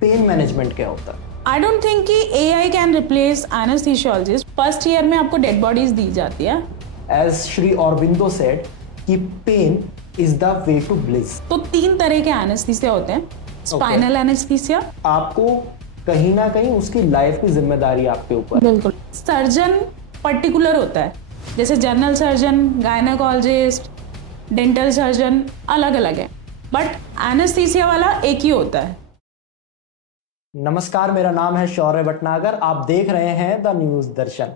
Pain management क्या होता है? आई डोंट थिंक कि AI can replace anaesthesiologist. First year में आपको डेड बॉडीज दी जाती है। एज श्री ऑरबिंदो सेड कि pain is the way to bliss. तो 3 तरह के एनेस्थीसिया होते हैं। स्पाइनल एनेस्थीसिया, आपको कहीं ना कहीं उसकी लाइफ की जिम्मेदारी आपके ऊपर। बिल्कुल। सर्जन पर्टिकुलर होता है, जैसे general surgeon, gynaecologist, dental surgeon अलग अलग है, बट एनेस्थीसिया वाला एक ही होता है। नमस्कार, मेरा नाम है शौर्य भटनागर। आप देख रहे हैं द न्यूज दर्शन।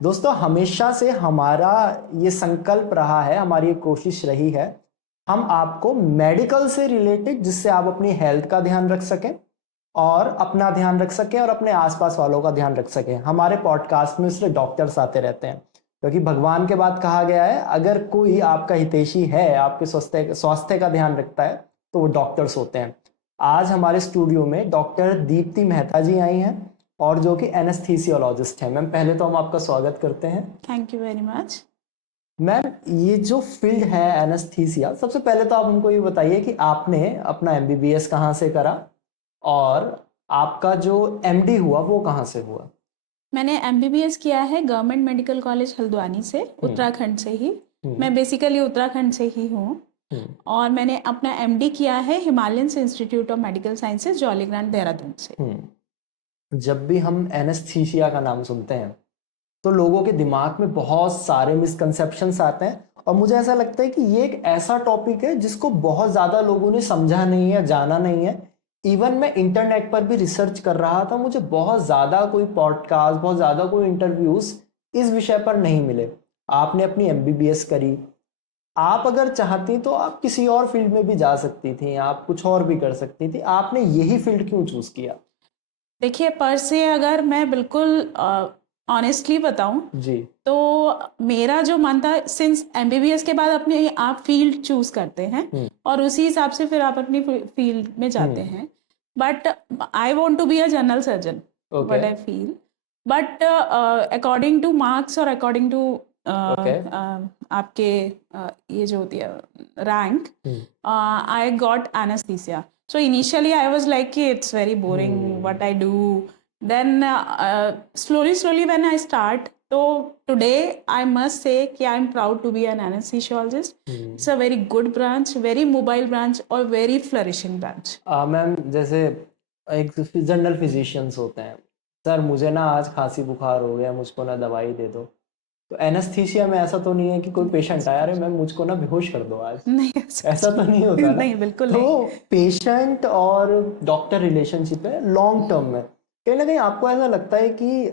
दोस्तों, हमेशा से हमारा ये संकल्प रहा है, हमारी ये कोशिश रही है, हम आपको मेडिकल से रिलेटेड, जिससे आप अपनी हेल्थ का ध्यान रख सकें और अपना ध्यान रख सकें और अपने आसपास वालों का ध्यान रख सकें। हमारे पॉडकास्ट में सिर्फ डॉक्टर्स आते रहते हैं, क्योंकि भगवान के बाद कहा गया है, अगर कोई आपका हितैषी है, आपके स्वास्थ्य का ध्यान रखता है, तो वो डॉक्टर्स होते हैं। आज हमारे स्टूडियो में डॉक्टर दीप्ति मेहता जी आई हैं, और जो कि एनेस्थीसियोलॉजिस्ट हैं। मैम, पहले तो हम आपका स्वागत करते हैं। Thank you very much. Ma'am, ये जो फील्ड है एनेस्थीसिया, सबसे पहले तो आप हमको ये बताइए कि आपने अपना MBBS कहाँ से करा और आपका जो MD हुआ वो कहाँ से हुआ? मैंने MBBS किया है गवर्नमेंट मेडिकल कॉलेज हल्द्वानी से, उत्तराखंड से ही। मैं बेसिकली उत्तराखंड से ही हूँ। और मैंने अपना MD किया है Himalayan institute of medical sciences, Jolly Grant, Dehradun से। जब भी हम एनेस्थीसिया का नाम सुनते हैं तो लोगों के दिमाग में बहुत सारे मिसकंसेप्शंस आते हैं, और मुझे ऐसा लगता है कि ये एक ऐसा टॉपिक है जिसको बहुत ज़्यादा लोगों ने समझा नहीं है, जाना नहीं है। इवन मैं इंटरनेट पर भी रिसर्च कर रहा था, मुझे बहुत ज़्यादा कोई पॉडकास्ट, बहुत ज़्यादा कोई इंटरव्यूज़ इस विषय पर नहीं मिले। आपने अपनी MBBS करी, आप अगर चाहती तो आप किसी और फील्ड में भी जा सकती थी, आप कुछ और भी कर सकती थी, आपने यही फील्ड क्यों चूज किया? देखिए, पर से अगर मैं बिल्कुल ऑनेस्टली बताऊं जी। तो मेरा जो मन था, सिंस MBBS के बाद अपने आप फील्ड चूज करते हैं और उसी हिसाब से फिर आप अपनी फील्ड में जाते हैं। But I want to be a general surgeon, what I feel. But according to marks और अकॉर्डिंग टू आपके ये जो होती है rank, I got anaesthesia. So initially I was like, it's very boring what I do. Then slowly when I start, so today I must say कि I'm proud to be an anesthesiologist. It's a very good branch, very mobile branch और very flourishing branch. Ma'am, जैसे एक general physicians होते हैं, sir मुझे ना आज खांसी बुखार हो गया, मुझको ना दवाई दे दो। तो एनेस्थीसिया में ऐसा तो नहीं है कि कोई पेशेंट आया, अरे मैम मुझको ना बेहोश कर दो आज, नहीं, ऐसा तो नहीं होता ना? नहीं, बिल्कुल तो नहीं। पेशेंट और डॉक्टर रिलेशनशिप है लॉन्ग टर्म में। कहीं ना कहीं आपको ऐसा लगता है कि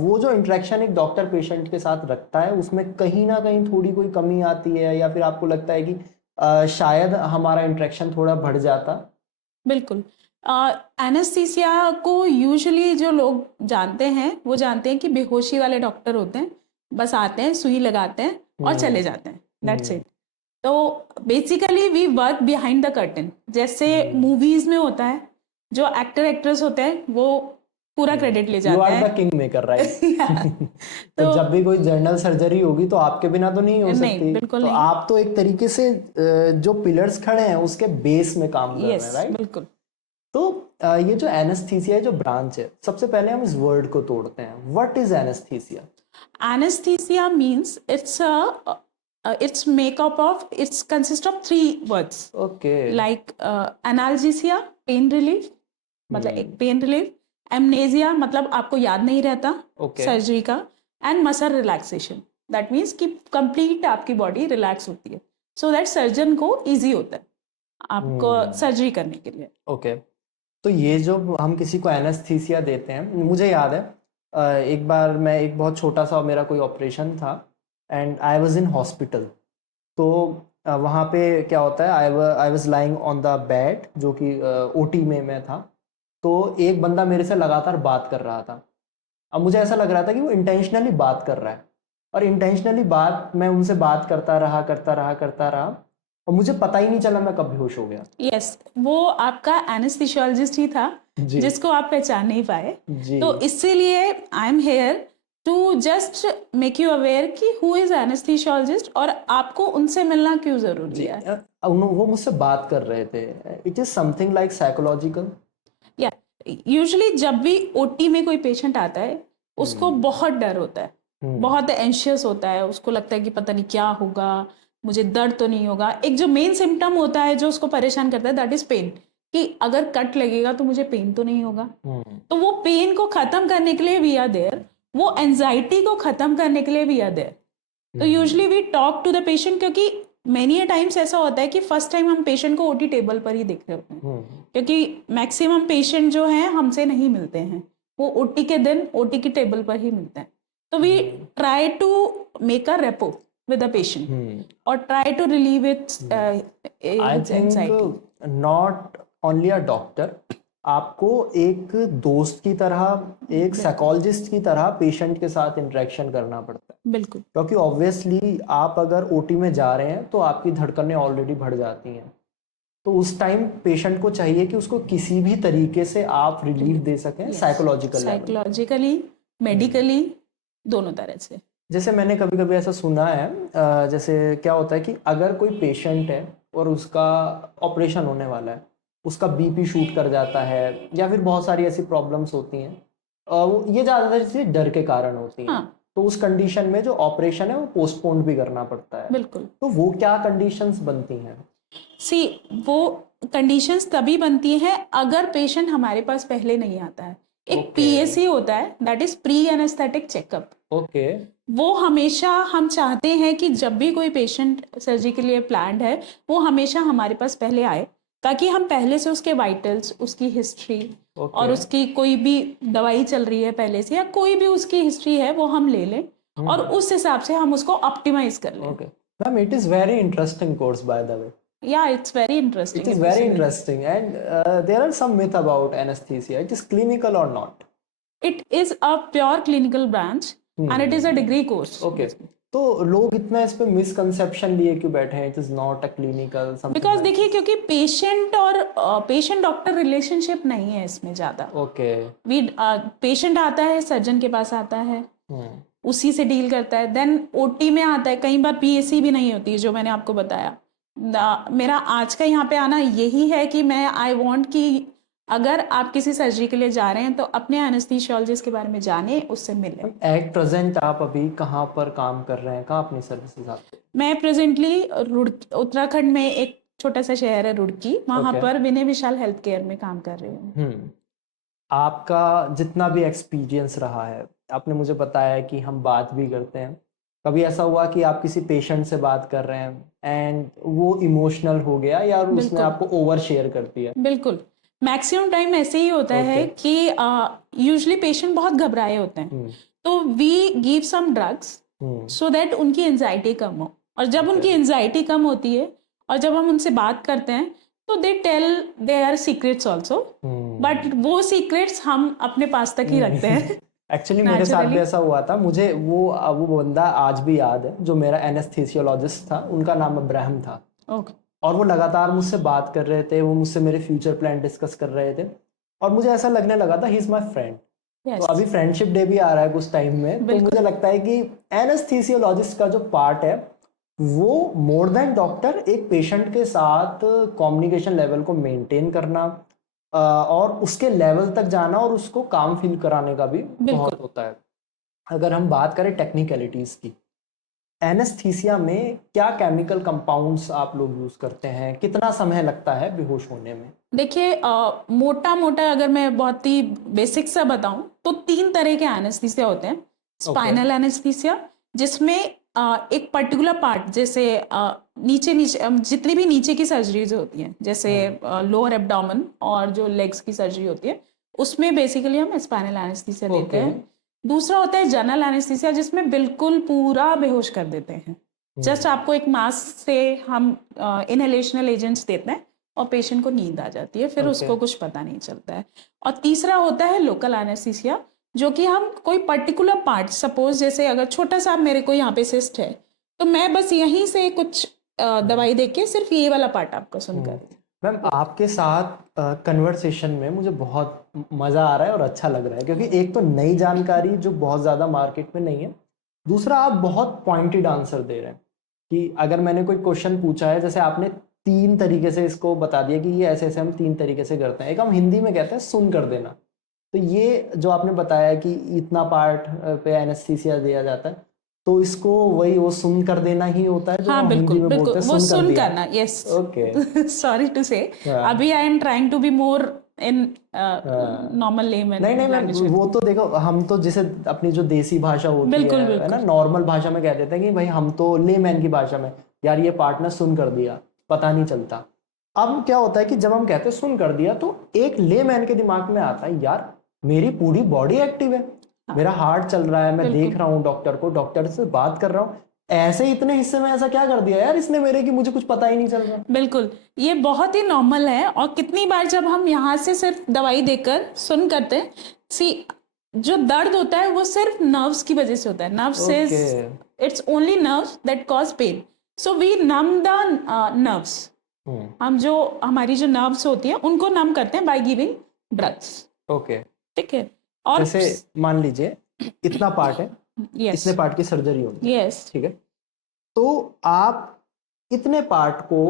वो जो इंटरेक्शन एक डॉक्टर पेशेंट के साथ रखता है, उसमें कहीं ना कहीं थोड़ी कोई कमी आती है, या फिर आपको लगता है कि शायद हमारा इंटरेक्शन थोड़ा बढ़ जाता? बिल्कुल। एनेस्थीसिया को यूजुअली जो लोग जानते हैं वो जानते हैं कि बेहोशी वाले डॉक्टर होते हैं, बस आते हैं, सुई लगाते हैं और चले जाते हैं, दैट्स इट। तो basically we work behind the curtain, जैसे मूवीज में होता है, जो एक्टर एक्ट्रेस होते हैं वो पूरा क्रेडिट ले जाते हैं। You are the king maker, right? तो जब भी कोई जनरल सर्जरी होगी तो आपके बिना तो नहीं हो सकती। नहीं, बिल्कुल तो नहीं। आप तो एक तरीके से जो पिलर्स खड़े हैं उसके बेस में काम कर रहे हैं, राइट? बिल्कुल। तो ये जो एनेस्थीसिया जो ब्रांच है, सबसे पहले हम इस वर्ड को तोड़ते हैं। What is anaesthesia? Anesthesia means it's makeup of, it's consist of 3 words. Okay. Like analgesia, pain relief, मतलब एक पेन रिलीफ, एमनेजिया मतलब आपको याद नहीं रहता सर्जरी का, and muscle relaxation, that means कि कंप्लीट आपकी बॉडी रिलैक्स होती है, सो दैट सर्जन को इजी होता है आपको सर्जरी करने के लिए। ओके। तो ये जो हम किसी को एनेस्थीसिया देते हैं, मुझे याद है एक बार मैं, एक बहुत छोटा सा मेरा कोई ऑपरेशन था and I was in hospital. तो वहाँ पे क्या होता है, I was lying on the bed, जो कि OT में मैं था। तो एक बंदा मेरे से लगातार बात कर रहा था। अब मुझे ऐसा लग रहा था कि वो इंटेंशनली बात कर रहा है, और इंटेंशनली मैं उनसे बात करता रहा, और मुझे पता ही नहीं चला मैं कब बेहोश हो गया। यस, वो आपका एनेस्थीसियोलॉजिस्ट ही था जिसको आप पहचान नहीं पाए। तो इसीलिए I am here to just make you aware कि हु इज एनेस्थीसियोलॉजिस्ट और आपको उनसे मिलना क्यों जरूरी है। वो मुझसे बात कर रहे थे। It is something like psychological. या यूजुअली जब भी ओटी में कोई पेशेंट आता है उसको बहुत डर होता है, बहुत एंशियस होता है, उसको लगता है कि पता नहीं क्या होगा, मुझे दर्द तो नहीं होगा। एक जो मेन सिम्टम होता है जो उसको परेशान करता है दैट इज पेन, कि अगर कट लगेगा तो मुझे पेन तो नहीं होगा। तो वो पेन को खत्म करने के लिए वी आर देयर, वो एंजाइटी को खत्म करने के लिए वी आर देयर। तो usually we talk to the patient, क्योंकि मेनी ए टाइम्स ऐसा होता है कि फर्स्ट टाइम हम पेशेंट को ओटी टेबल पर ही देख रहे होते हैं, क्योंकि मैक्सिमम पेशेंट जो हैं हमसे नहीं मिलते हैं, वो ओटी के दिन ओटी की टेबल पर ही मिलते हैं। तो we try to make a rapport with the patient और try to relieve its anxiety. Not only a doctor, आपको एक दोस्त की तरह, एक साइकोलॉजिस्ट की तरह पेशेंट के साथ इंटरेक्शन करना पड़ता है। बिल्कुल, क्योंकि ऑब्वियसली आप अगर ओटी में जा रहे हैं तो आपकी धड़कनें ऑलरेडी बढ़ जाती हैं, तो उस टाइम पेशेंट को चाहिए कि उसको किसी भी तरीके से आप रिलीफ दे सकें, साइकोलॉजिकली, मेडिकली, दोनों तरह से। जैसे मैंने कभी कभी ऐसा सुना है, जैसे क्या होता है कि अगर कोई पेशेंट है और उसका ऑपरेशन होने वाला है, उसका बीपी शूट कर जाता है या फिर बहुत सारी ऐसी प्रॉब्लम्स होती हैं, ये ज़्यादातर डर के कारण होती हैं। हाँ, तो उस कंडीशन में जो ऑपरेशन है वो पोस्टपोन भी करना पड़ता है। बिल्कुल। तो वो क्या कंडीशंस बनती हैं? सी, वो कंडीशंस तभी बनती हैं अगर पेशेंट हमारे पास पहले नहीं आता है। एक पीएसी होता है, that is pre anaesthetic checkup. Okay, वो हमेशा हम चाहते हैं कि जब भी कोई पेशेंट सर्जरी के लिए प्लान्ड है वो हमेशा हमारे पास पहले आए, ताकि हम पहले से उसके वाइटल्स, उसकी हिस्ट्री और उसकी कोई भी दवाई चल रही है पहले से या कोई भी उसकी हिस्ट्री है वो हम ले लें और उस हिसाब से हम उसको ऑप्टिमाइज कर लें। Okay ma'am, it is very interesting course by the way. Yeah, it's very interesting. It is very interesting, and there are some myth about anesthesia. It is clinical or not? It is a pure clinical branch and it is a degree course. Okay. तो लोग इतना इस पे misconception लिए क्यों बैठे हैं? It is not a clinical something. Because देखिए, क्योंकि पेशेंट और पेशेंट डॉक्टर रिलेशनशिप नहीं है इसमें ज्यादा। Okay. पेशेंट आता है, सर्जन के पास आता है, उसी से डील करता है, देन ओटी में आता है, कई बार पीएसी भी नहीं होती है, जो मैंने आपको बताया। मेरा आज का यहाँ पे आना यही है कि मैं आई वांट कि अगर आप किसी सर्जरी के लिए जा रहे हैं तो अपने एनेस्थीसियोलॉजिस्ट के बारे में जाने, उससे मिलें। एट प्रेजेंट आप अभी कहाँ पर काम कर रहे हैं? कहाँ अपनी सर्विसेज आपकी? मैं प्रेजेंटली उत्तराखंड में एक छोटा सा शहर है रुड़की, वहाँ पर विनय विशाल हेल्थ केयर में काम कर रही हूँ। आपका जितना भी एक्सपीरियंस रहा है, आपने मुझे बताया कि हम बात भी करते हैं, कभी ऐसा हुआ कि आप किसी पेशेंट से बात कर रहे हैं एंड वो इमोशनल हो गया या उसने आपको ओवर शेयर कर दिया? बिल्कुल, मैक्सिमम टाइम ऐसे ही होता है कि यूजुअली पेशेंट बहुत घबराए होते हैं, तो we give some drugs so that उनकी एंजाइटी कम हो, और जब उनकी एंजाइटी कम होती है और जब हम उनसे बात करते हैं तो they tell their secrets also, but वो सीक्रेट्स हम अपने पास तक ही रखते हैं। एक्चुअली मेरे साथ भी ऐसा हुआ था। मुझे वो बंदा आज भी याद है जो मेरा एनेस्थीसियोलॉजिस्ट था, उनका नाम अब्राहम था। और वो लगातार मुझसे बात कर रहे थे, वो मुझसे मेरे फ्यूचर प्लान डिस्कस कर रहे थे और मुझे ऐसा लगने लगा था ही इज माय फ्रेंड। तो अभी फ्रेंडशिप डे भी आ रहा है कुछ टाइम में, तो मुझे लगता है कि एनेस्थीसियोलॉजिस्ट का जो पार्ट है वो मोर देन डॉक्टर एक पेशेंट के साथ कम्युनिकेशन लेवल को मेंटेन करना और उसके लेवल तक जाना और उसको काम फील कराने का भी बहुत होता है। अगर हम बात करें टेक्निकलिटीज की, एनेस्थीसिया में क्या केमिकल कंपाउंड्स आप लोग यूज करते हैं? कितना समय लगता है बेहोश होने में? देखिए, मोटा मोटा अगर मैं बहुत ही बेसिक सा बताऊं तो 3 तरह के एनेस्थीसिया होते हैं। स्पाइनल एनेस्थीसिया, जिसमें एक पर्टिकुलर पार्ट, जैसे नीचे जितनी भी नीचे की सर्जरीज होती हैं, जैसे लोअर एब्डोमेन और जो लेग्स की सर्जरी होती है, उसमें बेसिकली हम स्पाइनल एनेस्थीसिया देते हैं। दूसरा होता है जनरल एनेस्थीसिया, जिसमें बिल्कुल पूरा बेहोश कर देते हैं। जस्ट आपको एक मास्क से हम इनहेलेशनल एजेंट्स देते हैं और पेशेंट को नींद आ जाती है, फिर उसको कुछ पता नहीं चलता है। और तीसरा होता है लोकल एनेस्थीसिया, जो कि हम कोई पर्टिकुलर पार्ट, सपोज जैसे अगर छोटा सा मेरे को यहाँ पे सिस्ट है तो मैं बस यहीं से कुछ दवाई देके सिर्फ ये वाला पार्ट आपको सुनकर। मैम, आपके साथ कन्वर्सेशन में मुझे बहुत मज़ा आ रहा है और अच्छा लग रहा है, क्योंकि एक तो नई जानकारी जो बहुत ज़्यादा मार्केट में नहीं है, दूसरा आप बहुत पॉइंटेड आंसर दे रहे हैं कि अगर मैंने कोई क्वेश्चन पूछा है, जैसे आपने तीन तरीके से इसको बता दिया कि ये ऐसे ऐसे हम तीन तरीके से करते हैं। एक हम हिंदी में कहते हैं सुन कर देना। तो ये जो आपने बताया कि इतना पार्ट पे एनेस्थीसिया दिया जाता है, तो इसको वही वो सुन कर देना ही होता है जो हाँ हम बिल्कुल हिंदी में बोलते बिल्कुल, हैं वो सुन कर सुन दिया। करना, यस। ओके। सॉरी टू से, हाँ। अभी I am trying to be more in हाँ। नॉर्मल लेमैन नहीं नहीं, मैं लैंग्वेज। वो तो देखो, हम तो जिसे अपनी जो देसी भाषा होती बिल्कुल है ना, बिल्कुल नॉर्मल भाषा में कह देते हैं कि भाई हम तो लेमैन की भाषा में, यार ये पार्ट ना सुन कर दिया, पता नहीं चलता। अब क्या होता है कि जब हम कहते हैं सुन कर दिया, तो एक लेमैन के दिमाग में आता है यार मेरी पूरी बॉडी एक्टिव है, मेरा हार्ट चल रहा है, मैं देख बिल्कुल रहा हूँ डॉक्टर को, डॉक्टर से बात कर रहा हूँ, ऐसे इतने हिस्से में ऐसा क्या कर दिया यार इसने मेरे, कि मुझे कुछ पता ही नहीं चल रहा। बिल्कुल, ये बहुत ही नॉर्मल है। और कितनी बार जब हम यहाँ से सिर्फ दवाई देकर सुन करते हैं, सी जो दर्द होता है वो सिर्फ नर्व्स की वजह से होता है। Nerve says okay. It's only nerves that cause pain, so we numb the nerves. हम जो हमारी जो नर्व्स होती है उनको नम करते हैं बाय गिविंग ड्रग्स। ओके। ठीक है। और जैसे मान लीजिए इतना पार्ट है, यस इतने पार्ट की सर्जरी होगी, यस, ठीक है, तो आप इतने पार्ट को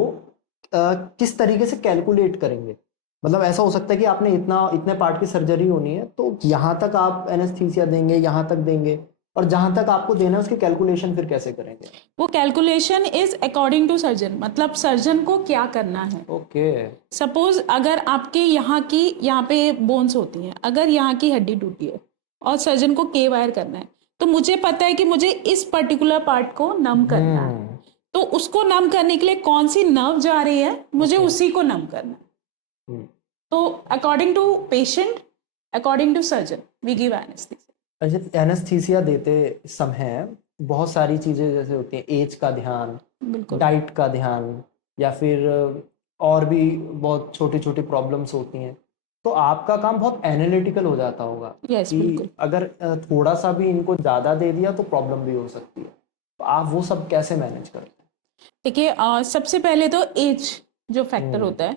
किस तरीके से कैलकुलेट करेंगे? मतलब ऐसा हो सकता है कि आपने इतने पार्ट की सर्जरी होनी है, तो यहाँ तक आप एनेस्थीसिया देंगे, यहाँ तक देंगे, और जहां तक आपको देना है उसकी कैलकुलेशन फिर कैसे करेंगे? वो calculation is according to surgeon, मतलब सर्जन को क्या करना है। ओके। सपोज अगर आपके यहाँ पे बोन्स होती हैं, अगर यहाँ की हड्डी टूटी है और सर्जन को के वायर करना है, तो मुझे पता है कि मुझे इस पर्टिकुलर पार्ट को नम करना है, तो उसको नम करने के लिए कौन सी नर्व जा रही है, मुझे उसी को नम करना है। तो according to patient, according to surgeon we give anaesthesia. अच्छा, एनेस्थीसिया देते समय बहुत सारी चीजें जैसे होती हैं, एज का ध्यान, बिल्कुल डाइट का ध्यान, या फिर और भी बहुत छोटी छोटी प्रॉब्लम्स होती हैं, तो आपका काम बहुत एनालिटिकल हो जाता होगा यस कि बिल्कुल। अगर थोड़ा सा भी इनको ज़्यादा दे दिया तो प्रॉब्लम भी हो सकती है, तो आप वो सब कैसे मैनेज करते हैं? देखिए सबसे पहले तो एज जो फैक्टर होता है,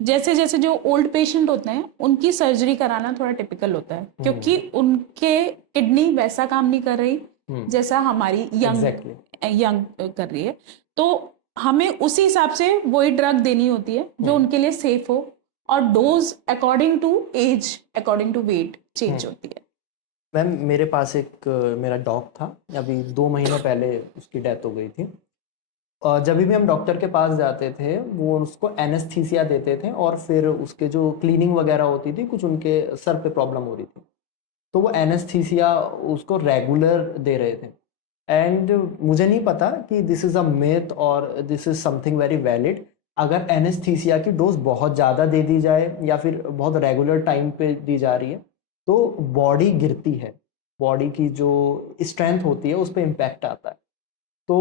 जैसे जैसे जो ओल्ड पेशेंट होते हैं उनकी सर्जरी कराना थोड़ा टिपिकल होता है, क्योंकि उनके किडनी वैसा काम नहीं कर रही जैसा हमारी यंग कर रही है। तो हमें उसी हिसाब से वही ड्रग देनी होती है जो उनके लिए सेफ हो, और dose according to age, according to weight change होती है। मैम मेरे पास एक मेरा डॉग था, अभी 2 महीने पहले उसकी डेथ हो गई थी। जब भी हम डॉक्टर के पास जाते थे वो उसको एनेस्थीसिया देते थे, और फिर उसके जो क्लीनिंग वगैरह होती थी, कुछ उनके सर पे प्रॉब्लम हो रही थी, तो वो एनेस्थीसिया उसको रेगुलर दे रहे थे। एंड मुझे नहीं पता कि दिस इज़ अ मिथ और this is something very valid. अगर एनेस्थीसिया की डोज बहुत ज़्यादा दे दी जाए या फिर बहुत रेगुलर टाइम पे दी जा रही है, तो बॉडी गिरती है, बॉडी की जो स्ट्रेंथ होती है उस पर इम्पैक्ट आता है। तो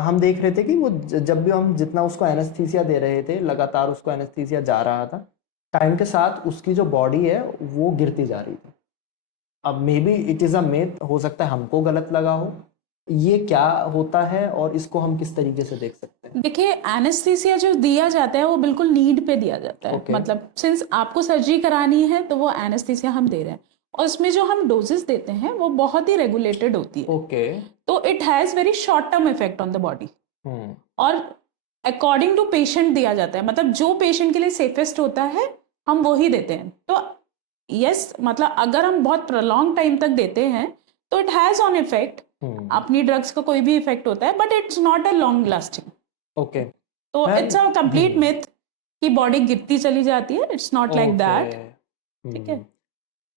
हम देख रहे थे कि वो जब भी हम जितना उसको एनेस्थीसिया दे रहे थे, लगातार उसको एनेस्थीसिया जा रहा था, टाइम के साथ उसकी जो बॉडी है वो गिरती जा रही थी। अब may be it is a myth, हो सकता है हमको गलत लगा हो। ये क्या होता है और इसको हम किस तरीके से देख सकते हैं? देखिए एनेस्थीसिया जो दिया जाता है वो बिल्कुल नीड पे दिया जाता है। Okay. मतलब सिंस आपको सर्जरी करानी है तो वो एनेस्थीसिया हम दे रहे हैं, और उसमें जो हम डोजेस देते हैं वो बहुत ही रेगुलेटेड होती है। ओके। तो it has very short term effect on the body, और अकॉर्डिंग टू पेशेंट दिया जाता है। मतलब जो पेशेंट के लिए सेफेस्ट होता है हम वो ही देते हैं। तो यस, मतलब अगर हम बहुत प्रोलॉन्ग टाइम तक देते हैं तो इट हैज़ ऑन इफेक्ट, अपनी ड्रग्स का कोई भी इफेक्ट होता है, but it's not a long lasting. Okay. तो इट्स अ कंप्लीट मिथ कि बॉडी गिरती चली जाती है, इट्स नॉट लाइक दैट। ठीक है।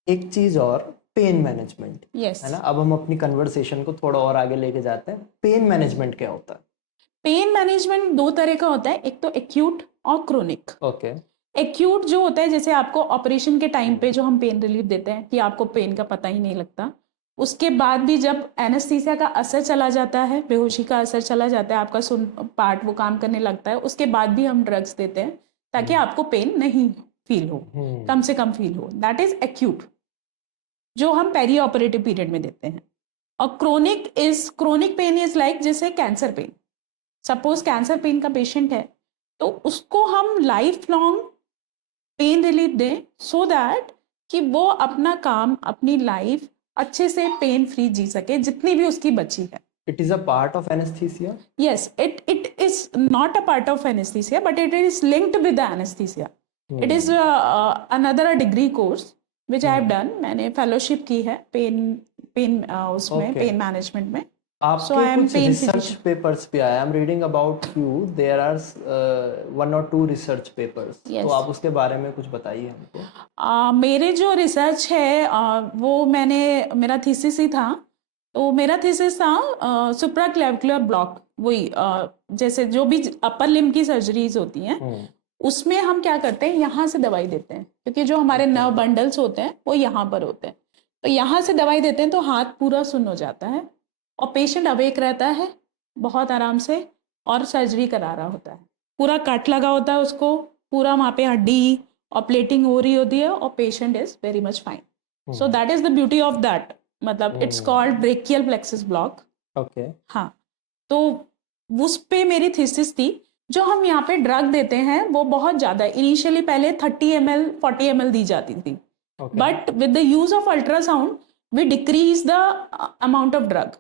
एक चीज और, पेन मैनेजमेंट, यस, है ना? अब हम अपनी कन्वर्सेशन को थोड़ा और आगे लेके जाते हैं। पेन मैनेजमेंट क्या होता है? पेन मैनेजमेंट दो तरह का होता है, एक तो एक्यूट और क्रोनिक। ओके। एक्यूट जो होता है, जैसे आपको ऑपरेशन के टाइम पे जो हम पेन रिलीफ देते हैं कि आपको पेन का पता ही नहीं लगता, उसके बाद भी जब एनेस्थीसिया का असर चला जाता है, बेहोशी का असर चला जाता है, आपका सुन पार्ट वो काम करने लगता है, उसके बाद भी हम ड्रग्स देते हैं ताकि आपको पेन नहीं फील हो, कम से कम फील हो। दैट इज एक्यूट, जो हम पेरी ऑपरेटिव पीरियड में देते हैं। और क्रोनिक पेन इज लाइक जैसे cancer pen. Suppose cancer pen का पेशेंट है तो उसको हम लाइफ लॉन्ग पेन रिलीफ दें, सो दैट कि वो अपना काम, अपनी लाइफ अच्छे से पेन फ्री जी सके जितनी भी उसकी बची है। It is a part of anesthesia? Yes, it is not a part of anesthesia, but it is linked with the anesthesia. It is another degree course which I have done. मैंने fellowship की है pen उसमें Okay. Pen management में. आपके So I am कुछ pain research physician. Papers भी आए. I am reading about you, there are 1 or 2 research papers. Yes. तो आप उसके बारे में कुछ बताइए हमको. मेरे जो रिसर्च है वो मेरा थीसिस ही था. तो मेरा थीसिस था सुप्राक्लेविकुलर ब्लॉक, वही जैसे जो भी अपर लिम्ब की सर्जरीज होती हैं उसमें हम क्या करते हैं, यहाँ से दवाई देते हैं, क्योंकि जो हमारे नर्व बंडल्स होते हैं वो यहाँ पर होते हैं. तो यहाँ से दवाई देते हैं तो हाथ पूरा सुन्न हो जाता है और पेशेंट अवेक रहता है बहुत आराम से और सर्जरी करा रहा होता है. पूरा कट लगा होता है उसको, पूरा वहाँ पे हड्डी और प्लेटिंग हो रही होती है और patient is very much fine. So that is the beauty of that. मतलब it's called brachial plexus block. Okay. हाँ, तो उस पे मेरी थीसिस थी. जो हम यहाँ पे ड्रग देते हैं वो बहुत ज़्यादा इनिशियली पहले 30 ml 40 ml दी जाती थी, but with the use of ultrasound we decrease the amount of drug.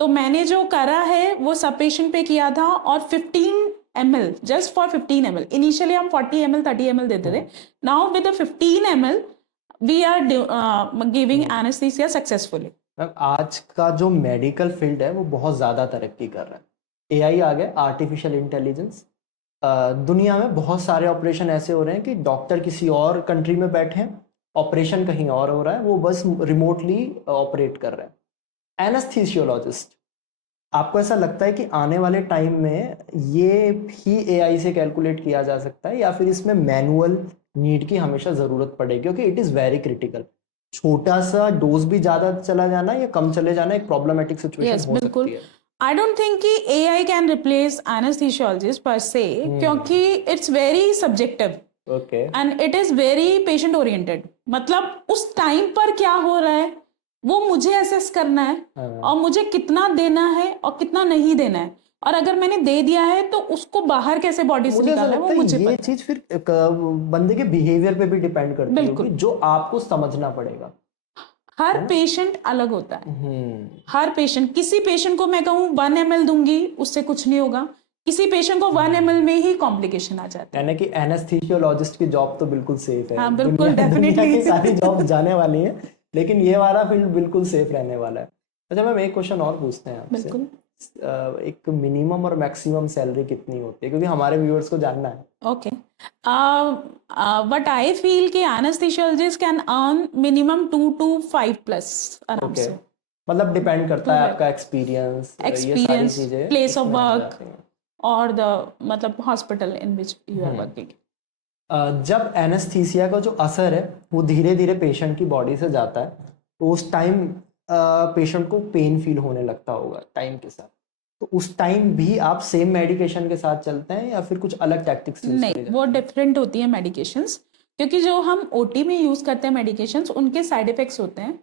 तो मैंने जो करा है वो सब पेशेंट पे किया था और 15 ml, just for 15 ml. Initially हम 40 ml 30 ml देते थे. Now with the 15 ml we are giving anaesthesia successfully. आज का जो मेडिकल फील्ड है वो बहुत ज़्यादा तरक्की कर रहा है. एआई आ गया, आर्टिफिशियल इंटेलिजेंस. दुनिया में बहुत सारे ऑपरेशन ऐसे हो रहे हैं कि डॉक्टर किसी और कंट्री में बैठे हैं, ऑपरेशन कहीं और हो रहा है, वो बस रिमोटली ऑपरेट कर रहे हैं. एनेस्थीसियोलॉजिस्ट, आपको ऐसा लगता है कि आने वाले टाइम में ये भी एआई से कैलकुलेट किया जा सकता है या फिर इसमें मैनुअल नीड की हमेशा ज़रूरत पड़ेगी, क्योंकि इट इज़ वेरी क्रिटिकल. छोटा सा डोज भी ज़्यादा चला जाना या कम चले जाना एक प्रॉब्लमेटिक सिचुएशन हो सकती है. I don't think कि AI can replace anesthesiologist per se, क्योंकि it's very subjective. Okay. And it is very patient oriented. मतलब उस टाइम पर क्या हो रहा है वो मुझे असेस करना है और मुझे कितना देना है और कितना नहीं देना है, और अगर मैंने दे दिया है तो उसको बाहर कैसे बॉडी से निकालना है वो मुझे ये चीज फिर बंदे के बिहेवियर पे भी डिपेंड करती है, जो आपको समझना पड़ेगा. हर पेशेंट अलग होता है. हर पेशेंट, किसी पेशेंट को मैं कहूँ 1 ml दूंगी उससे कुछ नहीं होगा, किसी पेशेंट को 1 ml में ही कॉम्प्लिकेशन आ जाता है. यानी कि एनेस्थीसियोलॉजिस्ट की जॉब तो बिल्कुल सेफ है. हाँ, बिल्कुल, डेफिनेटली सारी जॉब जाने वाली है, लेकिन ये वाला फील्ड बिल्कुल सेफ रहने वाला है. अच्छा मैम, एक क्वेश्चन और पूछते हैं आपसे. बिल्कुल. एक मिनिमम और मैक्सिमम सैलरी कितनी होती है, क्योंकि हमारे व्यूअर्स को जानना है. ओके. बट आई फील कि anaesthesiologist can earn minimum 2 to 5 plus आराम से. मतलब डिपेंड करता है आपका एक्सपीरियंस, प्लेस ऑफ वर्क और द मतलब hospital in which you are working. जब एनेस्थीसिया का जो असर है वो धीरे धीरे पेशेंट की बॉडी से जाता है, तो उस टाइम पेशेंट को पेन फील होने लगता होगा टाइम के साथ. तो उस टाइम भी आप सेम मेडिकेशन के साथ चलते हैं या फिर कुछ अलग टैक्टिक्स यूज नहीं, वो डिफरेंट होती है मेडिकेशंस, क्योंकि जो हम ओटी में यूज करते हैं मेडिकेशंस उनके साइड इफेक्ट्स होते हैं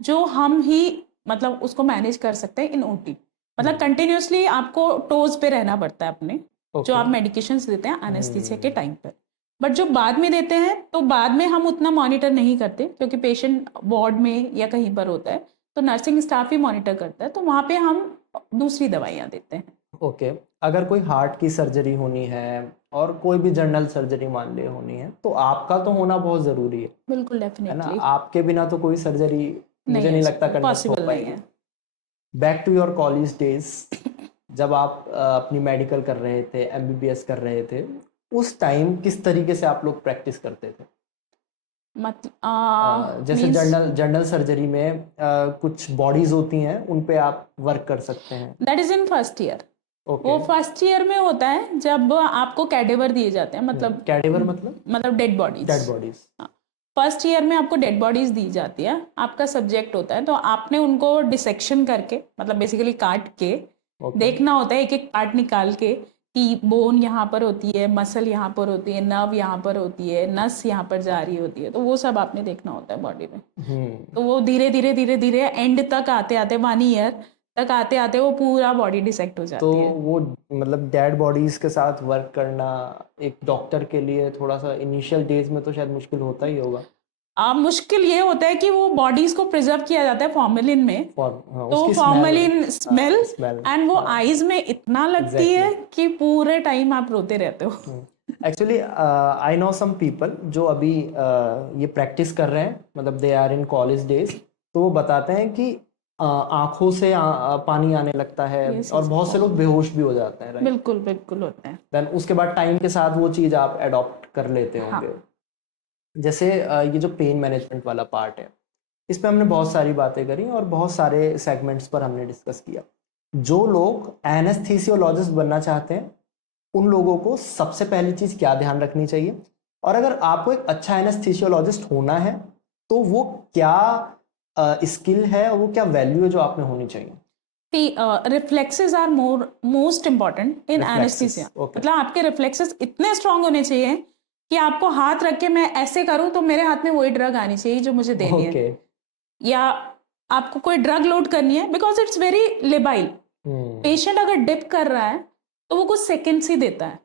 जो हम ही मतलब उसको मैनेज कर सकते हैं इन ओटी. मतलब कंटिन्यूसली आपको टोज पे रहना पड़ता है अपने जो आप मेडिकेशंस देते हैं एनेस्थीसिया के टाइम पर. बट जो बाद में देते हैं तो बाद में हम उतना मॉनिटर नहीं करते, क्योंकि पेशेंट वार्ड में या कहीं पर होता है तो नर्सिंग स्टाफ ही मॉनिटर करता है, तो वहाँ पे हम दूसरी दवाइयाँ देते हैं. ओके. अगर कोई हार्ट की सर्जरी होनी है और कोई भी जनरल सर्जरी मान ले होनी है, तो आपका तो होना बहुत ज़रूरी है. बिल्कुल, है डेफिनेटली. ना, आपके बिना तो कोई सर्जरी मुझे नहीं लगता कंडक्ट हो पाएगी. Back to your college days, जब आप अपनी मेडिकल कर रहे थे, एमबीबीएस कर रहे थे, उस टाइम किस तरीके से आप लोग प्रैक्टिस करते थे? जैसे जनरल सर्जरी में कुछ बॉडीज होती हैं उन पे आप वर्क कर सकते हैं. That is in first year. वो फर्स्ट ईयर में होता है जब आपको कैडेवर दिए जाते हैं. मतलब कैडेवर मतलब डेड बॉडीज. फर्स्ट ईयर में आपको डेड बॉडीज दी जाती है, आपका सब्जेक्ट होता है, तो आपने उनको डिसेक्शन करके मतलब बेसिकली काट के देखना होता है, एक एक पार्ट निकाल के कि बोन यहाँ पर होती है, मसल यहाँ पर होती है, नर्व यहाँ पर होती है, नस यहाँ पर जा रही होती है, तो वो सब आपने देखना होता है बॉडी में. तो वो धीरे धीरे एंड तक आते 1 ईयर तक आते वो पूरा बॉडी डिसेक्ट हो जाती है. तो वो मतलब डेड बॉडीज के साथ वर्क करना एक डॉक्टर के लिए थोड़ा सा इनिशियल डेज में तो शायद मुश्किल होता ही होगा. मुश्किल ये होता है कि वो बॉडीज को प्रिजर्व किया जाता है फॉर्मेलिन में, तो फॉर्मेलिन स्मेल एंड वो आईज में इतना लगती है कि पूरे टाइम आप रोते रहते हो। Actually I know some people जो अभी ये प्रैक्टिस कर रहे हैं, मतलब they are in college days, तो वो बताते हैं कि आंखों से पानी आने लगता है और बहुत से लोग बेहोश भी हो जाते हैं, राइट? बिल्कुल बिल्कुल होता है। देन उसके बाद टाइम के साथ वो चीज़ आप अडॉप्ट कर लेते होंगे। जैसे ये जो पेन मैनेजमेंट वाला पार्ट है, इस पे हमने बहुत सारी बातें करी और बहुत सारे सेगमेंट्स पर हमने डिस्कस किया। जो लोग एनेस्थीसियोलॉजिस्ट बनना चाहते हैं उन लोगों को सबसे पहली चीज़ क्या ध्यान रखनी चाहिए, और अगर आपको एक अच्छा एनेस्थीसियोलॉजिस्ट होना है तो वो क्या स्किल है और वो क्या वैल्यू है जो आप में होनी चाहिए? Reflexes are most important in anaesthesia. मतलब आपके रिफ्लेक्सेस इतने स्ट्रांग होने चाहिए कि आपको हाथ रख के मैं ऐसे करूं तो मेरे हाथ में वही ड्रग आनी चाहिए जो मुझे देनी है, या आपको कोई ड्रग लोड करनी है, because it's very labile. Patient अगर डिप कर रहा है तो वो कुछ सेकेंड्स ही देता है,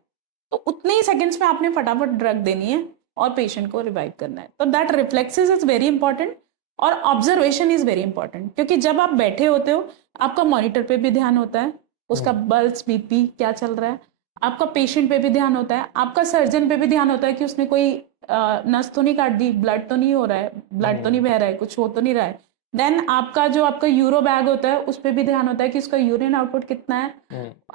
तो उतने ही सेकेंड्स में आपने फटाफट ड्रग देनी है और पेशेंट को रिवाइव करना है। तो that reflexes is very important और ऑब्जर्वेशन इज वेरी इंपॉर्टेंट, क्योंकि जब आप बैठे होते हो आपका मॉनिटर पे भी ध्यान होता है, उसका पल्स बीपी क्या चल रहा है, आपका पेशेंट पे भी ध्यान होता है, आपका सर्जन पे भी ध्यान होता है कि उसने कोई नस तो नहीं काट दी, ब्लड तो नहीं हो रहा है, ब्लड तो नहीं बह रहा है, कुछ हो तो नहीं रहा है। देन आपका यूरो बैग होता है उस पर भी ध्यान होता है कि उसका यूरिन आउटपुट कितना है,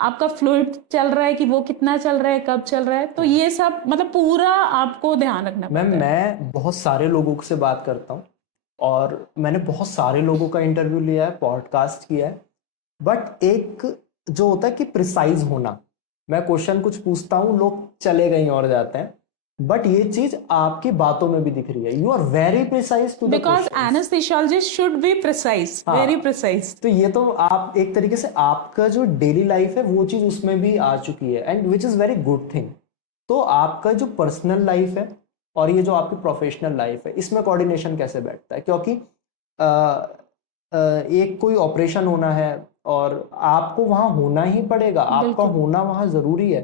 आपका फ्लूइड चल रहा है कि वो कितना चल रहा है, कब चल रहा है। तो ये सब मतलब पूरा आपको ध्यान रखना पड़ता है। मैं बहुत सारे लोगों से बात करता हूँ और मैंने बहुत सारे लोगों का इंटरव्यू लिया है, पॉडकास्ट किया है, बट एक जो होता है कि प्रिसाइज होना, मैं क्वेश्चन कुछ पूछता हूँ लोग चले कहीं और जाते हैं, बट ये चीज आपकी बातों में भी दिख रही है, you are very precise to the because anaesthesiologist should be precise, very precise. तो ये तो आप एक तरीके से आपका जो डेली लाइफ है वो चीज उसमें भी आ चुकी है, and which is very good thing. तो आपका जो पर्सनल लाइफ है और ये जो आपकी प्रोफेशनल लाइफ है इसमें कोऑर्डिनेशन कैसे बैठता है? क्योंकि एक कोई ऑपरेशन होना है और आपको वहां होना ही पड़ेगा, आपका होना वहां जरूरी है।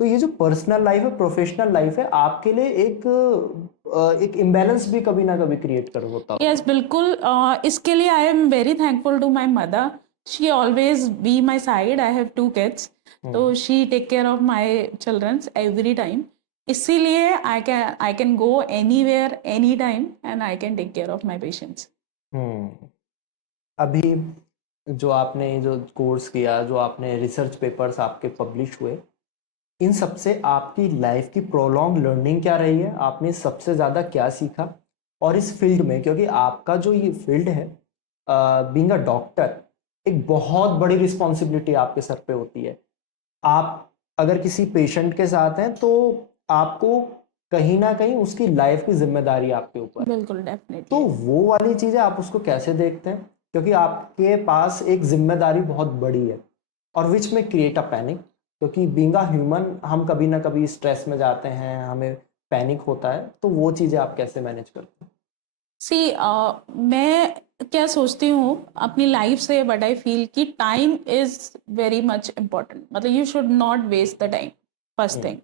तो ये जो पर्सनल लाइफ है, प्रोफेशनल लाइफ है, आपके लिए एक इम्बैलेंस भी कभी ना कभी क्रिएट कर होता है। यस बिल्कुल। इसके लिए I am very thankful to my mother, she always be my side. I have 2 kids, तो she take care of my childrens every time. इसीलिए I can go anywhere any time and I can take care of my patients. अभी जो आपने जो course किया, जो आपने research papers आपके पब्लिश हुए, इन सब से आपकी लाइफ की प्रोलॉन्ग लर्निंग क्या रही है? आपने सबसे ज़्यादा क्या सीखा? और इस फील्ड में, क्योंकि आपका जो ये फील्ड है, बीइंग अ डॉक्टर, एक बहुत बड़ी रिस्पॉन्सिबिलिटी आपके सर पे होती है। आप अगर किसी पेशेंट के साथ हैं तो आपको कहीं ना कहीं उसकी लाइफ की जिम्मेदारी आपके ऊपर। बिल्कुल, डेफिनेटली। तो वो वाली चीज़ें आप उसको कैसे देखते हैं? क्योंकि आपके पास एक जिम्मेदारी बहुत बड़ी है और विच में क्रिएट अ पैनिक, क्योंकि बीइंग अ ह्यूमन हम कभी ना कभी स्ट्रेस में जाते हैं, हमें पैनिक होता है। तो वो चीज़ें आप कैसे मैनेज करते हैं? मैं क्या सोचती हूँ अपनी लाइफ से, बट आई फील कि time is very much important. मतलब you should not waste the time, first thing.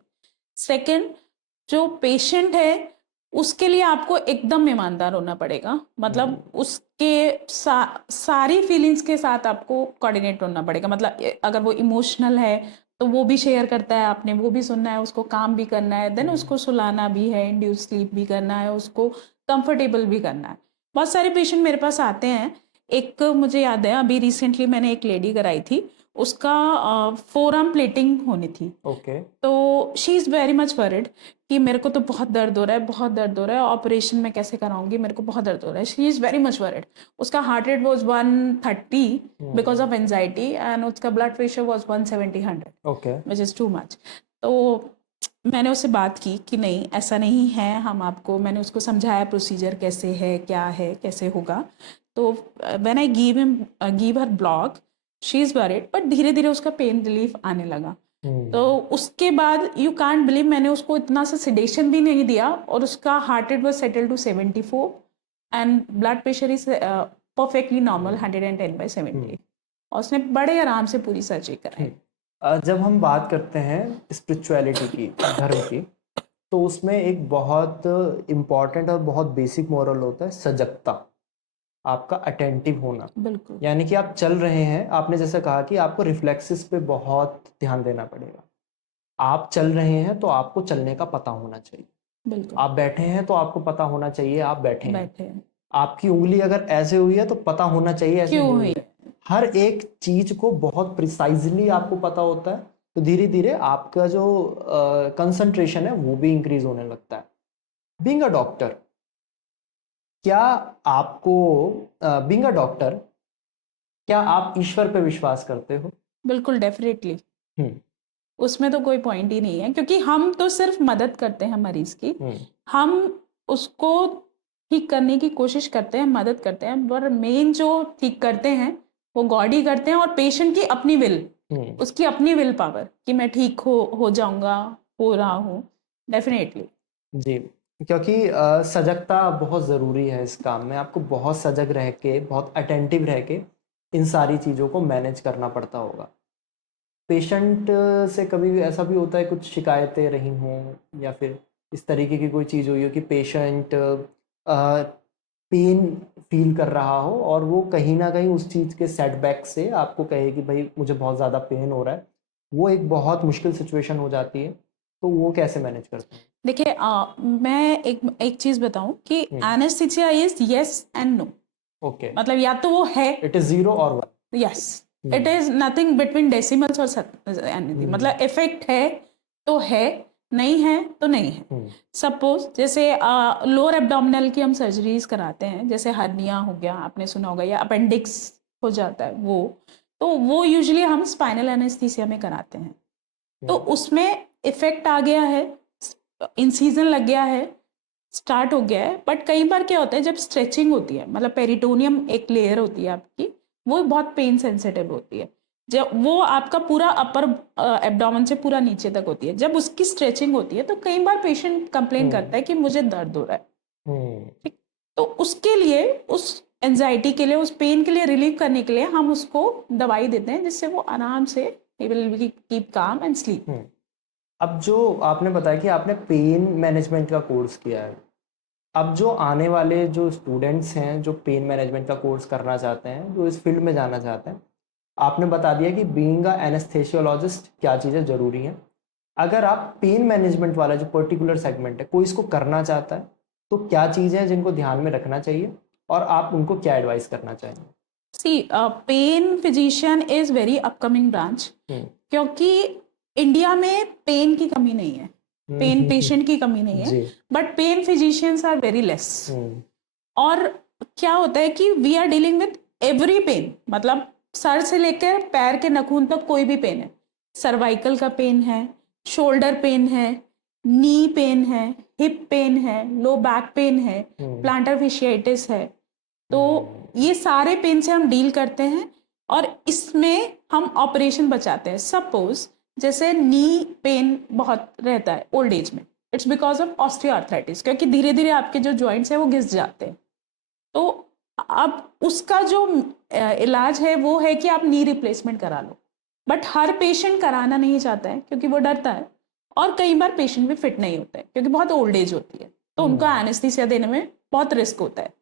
Second, जो पेशेंट है उसके लिए आपको एकदम ईमानदार होना पड़ेगा। मतलब उसके सारी फीलिंग्स के साथ आपको कोऑर्डिनेट होना पड़ेगा। मतलब अगर वो इमोशनल है तो वो भी शेयर करता है, आपने वो भी सुनना है, उसको काम भी करना है, देन उसको सुलाना भी है, इंड्यूस स्लीप भी करना है, उसको कंफर्टेबल भी करना है। बहुत सारे पेशेंट मेरे पास आते हैं। एक मुझे याद है अभी रिसेंटली मैंने एक लेडी कराई थी, उसका फोरआर्म प्लेटिंग होनी थी। ओके। तो she is very much worried कि मेरे को तो बहुत दर्द हो रहा है, बहुत दर्द हो रहा है, ऑपरेशन में कैसे कराऊंगी, मेरे को बहुत दर्द हो रहा है। She is very much worried. उसका heart rate was 130 because of anxiety, and उसका blood pressure was 170/100, okay. Which is too much. तो मैंने उससे बात की कि नहीं ऐसा नहीं है, हम आपको, मैंने उसको समझाया प्रोसीजर कैसे है, क्या है, कैसे होगा। तो when I give her block, she is worried, but धीरे धीरे उसका पेन रिलीफ आने लगा। तो उसके बाद यू कांट बिलीव, मैंने उसको इतना सा सिडेशन भी नहीं दिया और उसका heart rate was settle to 74 and blood pressure is perfectly normal 110/70, और उसने बड़े आराम से पूरी सर्जरी कराई। जब हम बात करते हैं स्पिरिचुअलिटी की, धर्म की, तो उसमें एक बहुत इम्पॉर्टेंट और बहुत बेसिक मोरल होता है सजगता, आपका अटेंटिव होना। बिल्कुल यानी कि आप चल रहे हैं, आपने जैसे कहा कि आपको रिफ्लेक्सेस पे बहुत ध्यान देना पड़ेगा। आप चल रहे हैं तो आपको चलने का पता होना चाहिए। बिल्कुल आप बैठे हैं तो आपको पता होना चाहिए आप बैठे हैं। बैठे हैं आपकी उंगली अगर ऐसे हुई है तो पता होना चाहिए ऐसे क्यों नहीं हुई हुई है। हर एक चीज को बहुत प्रिसाइजली आपको पता होता है, तो धीरे धीरे आपका जो कंसंट्रेशन है वो भी इंक्रीज होने लगता है। बीइंग अ डॉक्टर, क्या आपको बीइंग अ डॉक्टर क्या आप ईश्वर पे विश्वास करते हो? बिल्कुल डेफिनेटली, हम्म उसमें तो कोई पॉइंट ही नहीं है, क्योंकि हम तो सिर्फ मदद करते हैं मरीज की, हम्म हम उसको ठीक करने की कोशिश करते हैं, मदद करते हैं, पर मेन जो ठीक करते हैं वो गॉड ही करते हैं, और पेशेंट की अपनी विल, हम्म उसकी अपनी विल पावर कि मैं ठीक हो जाऊंगा, हो रहा हूँ। डेफिनेटली। जी, क्योंकि सजगता बहुत ज़रूरी है इस काम में। आपको बहुत सजग रह के, बहुत अटेंटिव रह के इन सारी चीज़ों को मैनेज करना पड़ता होगा। पेशेंट से कभी भी ऐसा भी होता है कुछ शिकायतें रही हों, या फिर इस तरीके की कोई चीज़ हुई हो कि पेशेंट पेन फील कर रहा हो और वो कहीं ना कहीं उस चीज़ के सेटबैक से आपको कहे कि भाई मुझे बहुत ज़्यादा पेन हो रहा है, वो एक बहुत मुश्किल सिचुएशन हो जाती है, तो वो कैसे मैनेज करते हैं? देखिए, मैं एक एक चीज बताऊं कि anaesthesia is yes and no. Okay, मतलब या तो वो है, इट इज 0 और 1। Yes, it is nothing between decimals और एनीथिंग। मतलब इफेक्ट है तो है, नहीं है तो नहीं है। सपोज जैसे लोअर एब्डोमिनल की हम सर्जरीज कराते हैं, जैसे हर्निया हो गया, आपने सुना होगा, या अपेंडिक्स हो जाता है, वो यूजुअली हम स्पाइनल एनेस्थीसिया में कराते हैं। तो उसमें इफेक्ट आ गया है, इंसीजन लग गया है, स्टार्ट हो गया है, बट कई बार क्या होता है जब स्ट्रेचिंग होती है, मतलब पेरिटोनियम एक लेयर होती है आपकी, वो बहुत पेन सेंसिटिव होती है, जब वो आपका पूरा अपर एब्डोमेन से पूरा नीचे तक होती है, जब उसकी स्ट्रेचिंग होती है तो कई बार पेशेंट कंप्लेन करता है कि मुझे दर्द हो रहा है। ठीक, तो उसके लिए, उस एंजाइटी के लिए, उस पेन के लिए रिलीव करने के लिए हम उसको दवाई देते हैं, जिससे वो आराम से he will keep calm and sleep। अब जो आपने बताया कि आपने पेन मैनेजमेंट का कोर्स किया है, अब जो आने वाले जो स्टूडेंट्स हैं जो पेन मैनेजमेंट का कोर्स करना चाहते हैं, जो इस फील्ड में जाना चाहते हैं, आपने बता दिया कि बीइंग अ एनेस्थेसियोलॉजिस्ट क्या चीज़ें ज़रूरी हैं। अगर आप पेन मैनेजमेंट वाला जो पर्टिकुलर सेगमेंट है कोई इसको करना चाहता है, तो क्या चीज़ें हैं जिनको ध्यान में रखना चाहिए और आप उनको क्या एडवाइस करना चाहेंगे? See, pain physician is very upcoming branch, क्योंकि इंडिया में पेन की कमी नहीं है, पेन पेशेंट की कमी नहीं है, but pain physicians are very less. और क्या होता है कि we are dealing with every pain, मतलब सर से लेकर पैर के नाखून तक कोई भी पेन है, सर्वाइकल का पेन है, शोल्डर पेन है, नी पेन है, हिप पेन है, लो बैक पेन है, प्लांटर फिशियाइटिस है, तो ये सारे पेन से हम डील करते हैं, और इसमें हम ऑपरेशन बचाते हैं। सपोज जैसे नी पेन बहुत रहता है ओल्ड एज में, इट्स बिकॉज ऑफ ऑस्टियोआर्थराइटिस, क्योंकि धीरे धीरे आपके जो जॉइंट्स हैं वो घिस जाते हैं। तो अब उसका जो इलाज है वो है कि आप नी रिप्लेसमेंट करा लो, बट हर पेशेंट कराना नहीं चाहता है क्योंकि वो डरता है, और कई बार पेशेंट भी फिट नहीं होता है क्योंकि बहुत ओल्ड एज होती है, तो उनको एनेस्थीसिया देने में बहुत रिस्क होता है।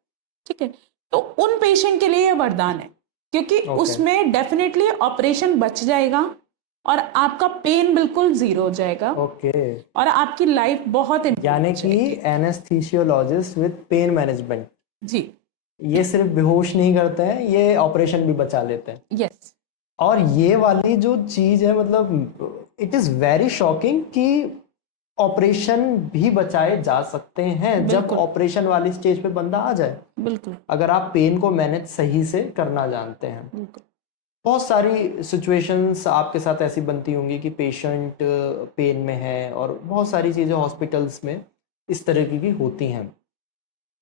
ठीक है, तो उन पेशेंट के लिए ये वरदान है, क्योंकि उसमें डेफिनेटली ऑपरेशन बच जाएगा और आपका पेन बिल्कुल जीरो हो जाएगा, और आपकी लाइफ बहुत यानी कि एनेस्थीसियोलॉजिस्ट विद पेन मैनेजमेंट, जी, ये सिर्फ बेहोश नहीं करते हैं, ये ऑपरेशन भी बचा लेते हैं। यस। और ये वाली जो चीज है, मतलब इट इज वेरी शॉकिंग कि ऑपरेशन भी बचाए जा सकते हैं जब ऑपरेशन वाली स्टेज पे बंदा आ जाए, बिल्कुल, अगर आप पेन को मैनेज सही से करना जानते हैं। बिल्कुल। बहुत सारी सिचुएशंस आपके साथ ऐसी बनती होंगी कि पेशेंट पेन में है और बहुत सारी चीज़ें हॉस्पिटल्स में इस तरह की होती हैं।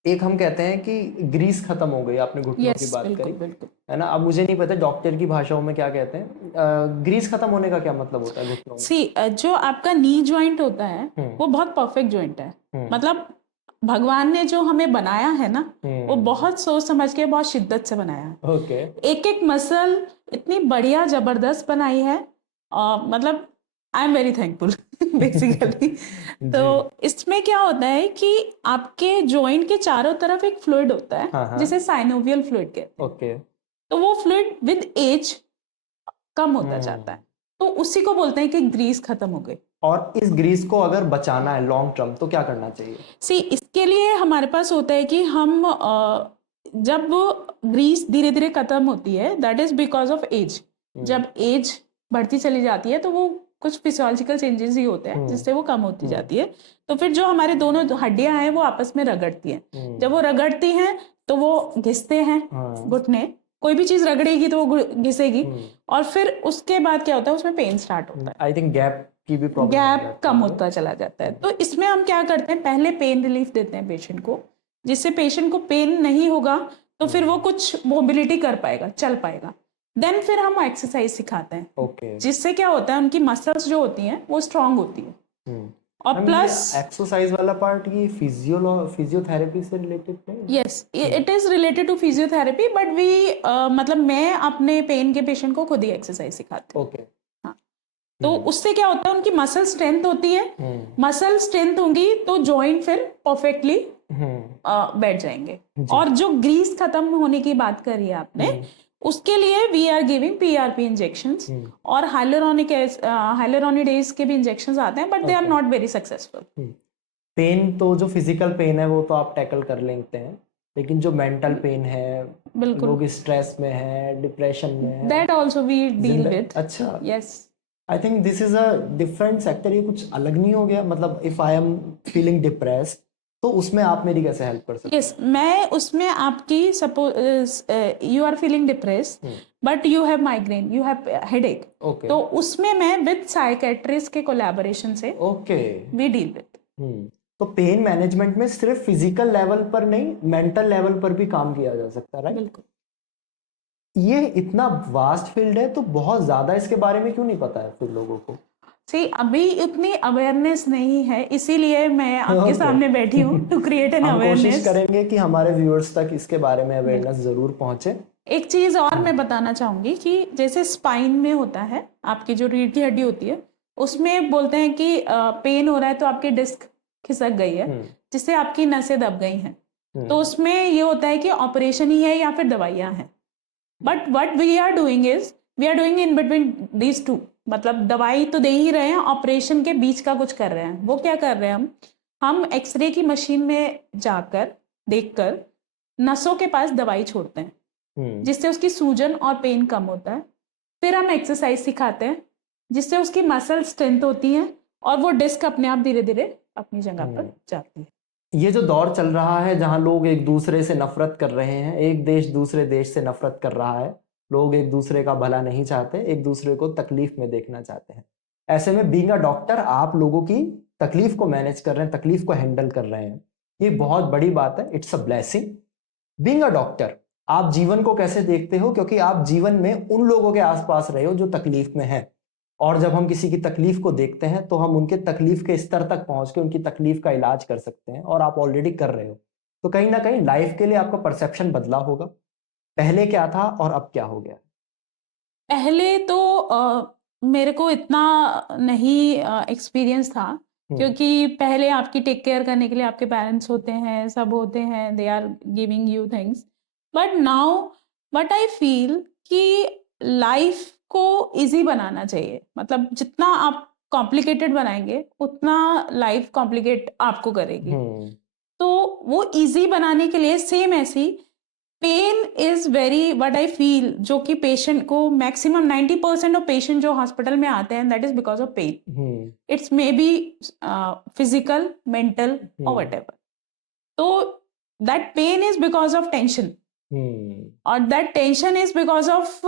एक हम कहते हैं कि ग्रीस खत्म हो गई, आपने घुटनों की बात बिल्कुल, करी, बिल्कुल। है ना? अब मुझे नहीं पता डॉक्टर की भाषाओं में क्या कहते हैं, ग्रीस खत्म होने का क्या मतलब होता है घुटनों में? सी, जो आपका नी जॉइंट होता है वो बहुत परफेक्ट जॉइंट है, मतलब भगवान ने जो हमें बनाया है ना, वो बहुत सोच समझ के, बहुत शिद्दत से बनाया है। ओके। एक एक मसल इतनी बढ़िया जबरदस्त बनाई है, मतलब आई एम वेरी थैंकफुल। बेसिकली। तो इसमें क्या होता है कि आपके जॉइंट के चारों तरफ एक फ्लूइड होता है, हाँ, हाँ। जिसे साइनोवियल फ्लूइड कहते हैं। ओके। तो वो फ्लूइड विद एज कम होता जाता है, तो उसी को बोलते हैं कि ग्रीस खत्म हो गई। और इस ग्रीस को अगर बचाना है लॉन्ग टर्म तो क्या करना चाहिए? सी इसके लिए हमारे पास होता है कि हम जब ग्रीस धीरे धीरे खत्म होती है, that is because of age. जब एज बढ़ती चली जाती है तो वो कुछ फिजियोलॉजिकल चेंजेस ही होते हैं जिससे वो कम होती जाती है। तो फिर जो हमारे दोनों हड्डियां हैं वो आपस में रगड़ती हैं। जब वो रगड़ती हैं तो वो घिसते हैं घुटने, कोई भी चीज रगड़ेगी तो वो घिसेगी, और फिर उसके बाद क्या होता है, उसमें पेन स्टार्ट होता है। आई थिंक गैप की भी प्रॉब्लम, गैप कम होता चला जाता है। तो इसमें हम क्या करते हैं, पहले पेन रिलीफ देते हैं पेशेंट को, जिससे पेशेंट को पेन नहीं होगा तो फिर वो कुछ मोबिलिटी कर पाएगा, चल पाएगा। देन फिर हम एक्सरसाइज सिखाते हैं, ओके। जिससे क्या होता है, उनकी मसल्स जो होती हैं वो स्ट्रांग होती है। और प्लस एक्सरसाइज वाला पार्ट ये फिजियोथेरेपी से रिलेटेड नहीं? Yes, it is related to physiotherapy, but we मतलब मैं अपने पेन के पेशेंट को खुद ही एक्सरसाइज सिखाती हूँ। ओके। तो उससे क्या होता है, उनकी मसल स्ट्रेंथ होती है। मसल स्ट्रेंथ होगी तो जॉइंट फिर परफेक्टली बैठ जाएंगे। और जो ग्रीस खत्म होने की बात करी है आपने, उसके लिए we are giving PRP injections और हाइलुरोनिडेज के भी इंजेक्शंस आते हैं, but they are not very successful. Pain तो जो फिजिकल पेन है वो तो आप टैकल कर लेते हैं, लेकिन जो मेंटल पेन है, बिल्कुल, लोग स्ट्रेस में है, डिप्रेशन में है, that also we deal with. अच्छा, yes, I think this is a different sector. ये कुछ अलग नहीं हो गया? मतलब if I am feeling depressed तो उसमें आप मेरी कैसे हेल्प कर सकते हैं? यस, मैं उसमें आपकी suppose you are feeling depressed but you have migraine, you have headache, okay, तो उसमें मैं विद साइकेट्रिस्ट के कोलैबोरेशन से ओके, वी डील विद। तो पेन मैनेजमेंट में सिर्फ फिजिकल लेवल पर नहीं, मेंटल लेवल पर भी काम किया जा सकता है, राइट? बिल्कुल। ये इतना वास्ट फील्ड है तो बहुत ज्यादा इसके बारे में क्यों नहीं पता है फिर लोगों को? सी अभी इतनी अवेयरनेस नहीं है, इसीलिए मैं आपके सामने बैठी हूँ टू क्रिएट एन हम कोशिश अवेयरनेस। करेंगे कि हमारे व्यूअर्स तक इसके बारे में अवेयरनेस जरूर पहुंचे। एक चीज और मैं बताना चाहूंगी कि जैसे स्पाइन में होता है, आपकी जो रीढ़ की हड्डी होती है, उसमें बोलते हैं कि पेन हो रहा है तो आपकी डिस्क खिसक गई है, जिससे आपकी नसें दब गई हैं। तो उसमें ये होता है कि ऑपरेशन ही है या फिर दवाइयां हैं। But what we are doing is we are doing in between these two, मतलब दवाई तो दे ही रहे हैं, ऑपरेशन के बीच का कुछ कर रहे हैं। वो क्या कर रहे हैं, हम एक्सरे की मशीन में जाकर देखकर नसों के पास दवाई छोड़ते हैं, जिससे उसकी सूजन और पेन कम होता है। फिर हम एक्सरसाइज सिखाते हैं जिससे उसकी मसल स्ट्रेंथ होती है और वो डिस्क अपने आप धीरे धीरे अपनी जगह पर जाती है। ये जो दौर चल रहा है जहां लोग एक दूसरे से नफरत कर रहे हैं, एक देश दूसरे देश से नफरत कर रहा है, लोग एक दूसरे का भला नहीं चाहते, एक दूसरे को तकलीफ में देखना चाहते हैं। ऐसे में बीइंग अ डॉक्टर आप लोगों की तकलीफ को मैनेज कर रहे हैं, तकलीफ को हैंडल कर रहे हैं, ये बहुत बड़ी बात है। It's a blessing. Being a doctor आप जीवन को कैसे देखते हो? क्योंकि आप जीवन में उन लोगों के आसपास रहे हो जो तकलीफ में है, और जब हम किसी की तकलीफ को देखते हैं तो हम उनके तकलीफ के स्तर तक पहुंच के उनकी तकलीफ का इलाज कर सकते हैं, और आप ऑलरेडी कर रहे हो। तो कहीं ना कहीं लाइफ के लिए आपका परसेप्शन बदला होगा। पहले क्या था और अब क्या हो गया? पहले तो मेरे को इतना नहीं एक्सपीरियंस था, क्योंकि पहले आपकी टेक केयर करने के लिए आपके पेरेंट्स होते हैं, सब होते हैं, they are giving you things. But now what I feel कि लाइफ को इजी बनाना चाहिए, मतलब जितना आप कॉम्प्लिकेटेड बनाएंगे उतना लाइफ कॉम्प्लिकेट आपको करेगी। तो वो इजी बनाने के लिए सेम ऐसी pain is very what I feel, जो कि पेशेंट को मैक्सिमम 90% ऑफ पेशेंट जो हॉस्पिटल में आते हैं that is because of pain. It's may be physical, mental और वट एवर। तो that pain is because of tension, और that tension is because of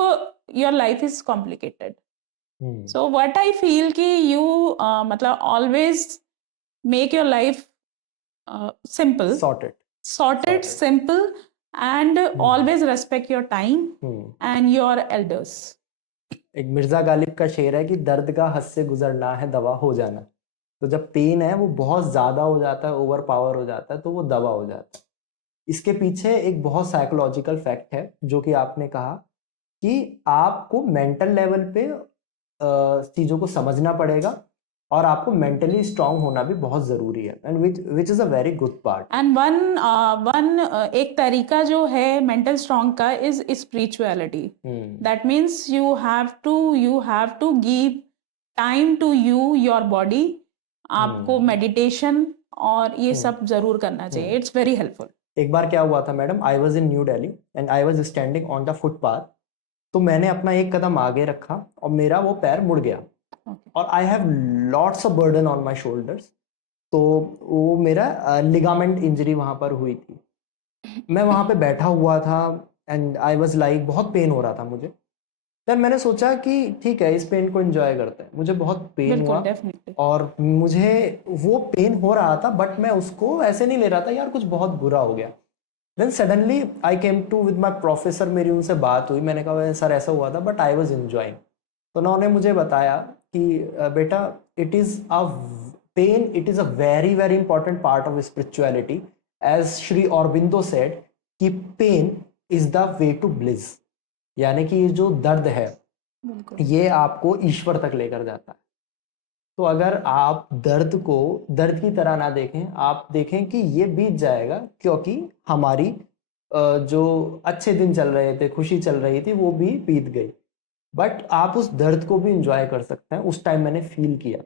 your life is complicated. So what I feel कि you मतलब always make your life simple, sorted, simple, and always respect your time and your elders. एक मिर्जा गालिब का शेर है कि दर्द का हद से गुजरना है दवा हो जाना। तो जब पेन है वो बहुत ज्यादा हो जाता है, ओवर पावर हो जाता है, तो वो दवा हो जाता है। इसके पीछे एक बहुत साइकोलॉजिकल फैक्ट है जो कि आपने कहा कि आपको मेंटल लेवल पे चीजों को समझना पड़ेगा और आपको मेंटली स्ट्रांग होना भी बहुत जरूरी है, and which is a very good part. And one एक तरीका जो है मेंटल स्ट्रांग का is spirituality. That means you have to give time to your body. आपको मेडिटेशन और ये सब जरूर करना चाहिए, इट्स वेरी हेल्पफुल। एक बार क्या हुआ था madam, I was in new Delhi and I was standing on the footpath. तो मैंने अपना एक कदम आगे रखा और मेरा वो पैर मुड़ गया, और I have lots of burden on my shoulders. तो वो मेरा लिगामेंट इंजरी वहाँ पर हुई थी। मैं वहाँ पे बैठा हुआ था एंड आई वॉज लाइक, बहुत पेन हो रहा था मुझे। देन मैंने सोचा कि ठीक है, इस पेन को एंजॉय करते हैं। मुझे बहुत पेन हुआ और मुझे वो पेन हो रहा था, बट मैं उसको ऐसे नहीं ले रहा था यार कुछ बहुत बुरा हो गया। Then suddenly I came to with my professor, मेरी उनसे बात हुई, मैंने कहा सर ऐसा हुआ था बट आई वॉज एंजॉइंग। तो उन्होंने मुझे बताया कि बेटा, it is a pain, it is a very very important part of spirituality. As Shri Aurobindo said कि pain is the way to bliss, यानी कि ये जो दर्द है ये आपको ईश्वर तक लेकर जाता है। तो अगर आप दर्द को दर्द की तरह ना देखें, आप देखें कि ये बीत जाएगा, क्योंकि हमारी जो अच्छे दिन चल रहे थे, खुशी चल रही थी, वो भी बीत गई। बट आप उस दर्द को भी इंजॉय कर सकते हैं। उस टाइम मैंने फील किया।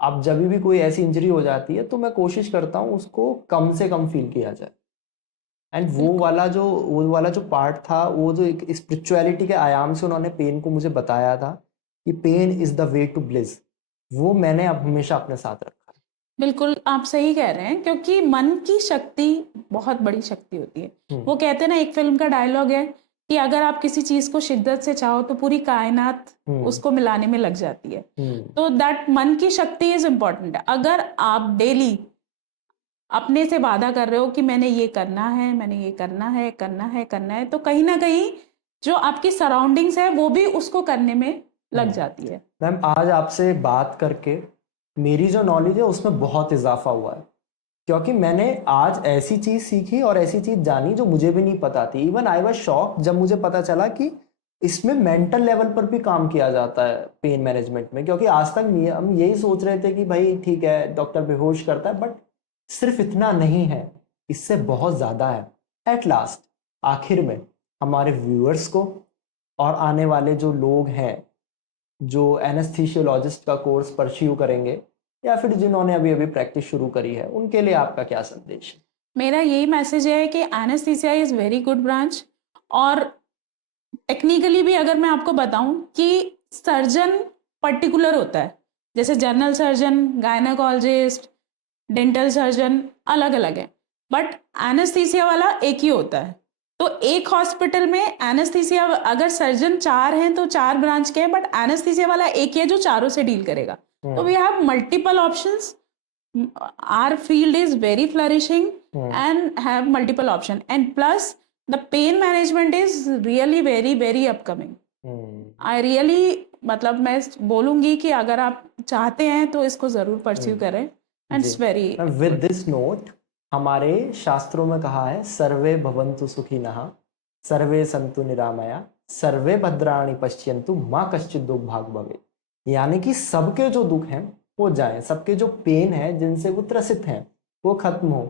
अब जब भी कोई ऐसी इंजरी हो जाती है तो मैं कोशिश करता हूँ उसको कम से कम फील किया जाए। एंड वो वाला जो पार्ट था, वो जो एक स्पिरिचुअलिटी के आयाम से उन्होंने पेन को मुझे बताया था कि pain is the way to bliss, वो मैंने अब हमेशा अपने साथ रखा। बिल्कुल आप सही कह रहे हैं, क्योंकि मन की शक्ति बहुत बड़ी शक्ति होती है। वो कहते हैं ना, एक फिल्म का डायलॉग है कि अगर आप किसी चीज को शिद्दत से चाहो तो पूरी कायनात उसको मिलाने में लग जाती है। तो दैट मन की शक्ति इज इम्पोर्टेंट। अगर आप डेली अपने से वादा कर रहे हो कि मैंने ये करना है, मैंने ये करना है, तो कहीं ना कहीं जो आपकी सराउंडिंग्स है वो भी उसको करने में लग जाती है। मैम, आज आपसे बात करके मेरी जो नॉलेज है उसमें बहुत इजाफा हुआ है, क्योंकि मैंने आज ऐसी चीज सीखी और ऐसी चीज जानी जो मुझे भी नहीं पता थी। इवन आई वाज शॉक जब मुझे पता चला कि इसमें मेंटल लेवल पर भी काम किया जाता है पेन मैनेजमेंट में। क्योंकि आज तक हम यही सोच रहे थे कि भाई ठीक है, डॉक्टर बेहोश करता है, बट सिर्फ इतना नहीं है, इससे बहुत ज़्यादा है। एट लास्ट, आखिर में हमारे व्यूअर्स को और आने वाले जो लोग हैं जो एनेस्थीसियोलॉजिस्ट का कोर्स परस्यू करेंगे या फिर जिन्होंने अभी अभी प्रैक्टिस शुरू करी है, उनके लिए आपका क्या संदेश है? मेरा यही मैसेज है कि anaesthesia is very good branch. और टेक्निकली भी अगर मैं आपको बताऊं कि सर्जन पर्टिकुलर होता है, जैसे general surgeon, gynaecologist, dental surgeon अलग अलग है, बट एनेस्थीसिया वाला एक ही होता है। तो एक हॉस्पिटल में एनेस्थीसिया, अगर सर्जन 4 हैं तो 4 ब्रांच के हैं, बट एनेस्थीसिया वाला एक ही है जो चारों से डील करेगा। तो we have multiple options. Our field is very flourishing and have multiple option, and plus the pain management is really very very upcoming. I really, मतलब मैं बोलूंगी कि अगर आप चाहते हैं तो इसको जरूर परस्यू करें। And it's very with this note, हमारे शास्त्रों में कहा है सर्वे भवन्तु सुखिनः, सर्वे सन्तु निरामया, सर्वे भद्राणि पश्यन्तु माँ कश्चित् दुःख भाग् भवेत्। यानी कि सबके जो दुख हैं वो जाएं, सबके जो पेन है जिनसे वो त्रसित हैं वो खत्म हो।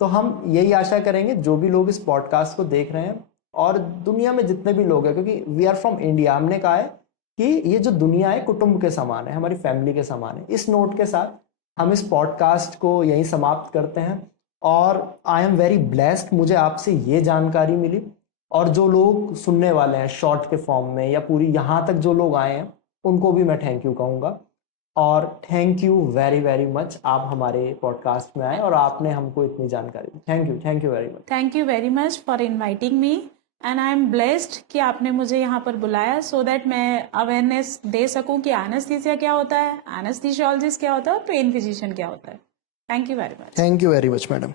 तो हम यही आशा करेंगे जो भी लोग इस पॉडकास्ट को देख रहे हैं और दुनिया में जितने भी लोग हैं, क्योंकि वी आर फ्रॉम इंडिया, हमने कहा है कि ये जो दुनिया है कुटुंब के समान है, हमारी फैमिली के समान है। इस नोट के साथ हम इस पॉडकास्ट को यहीं समाप्त करते हैं। और आई एम वेरी ब्लेस्ड, मुझे आपसे ये जानकारी मिली, और जो लोग सुनने वाले हैं शॉर्ट के फॉर्म में या पूरी यहाँ तक जो लोग आए हैं उनको भी मैं थैंक यू कहूँगा। और thank you very very much, आप हमारे पॉडकास्ट में आए और आपने हमको इतनी जानकारी दी। Thank you very much. Thank you very much for inviting me, and I am blessed कि आपने मुझे यहाँ पर बुलाया सो दैट मैं अवेयरनेस दे सकूँ कि एनेस्थीसिया क्या होता है, एनेस्थीसियोलॉजिस्ट क्या होता है और पेन फिजिशियन क्या होता है। Thank you very much. Thank you very much madam.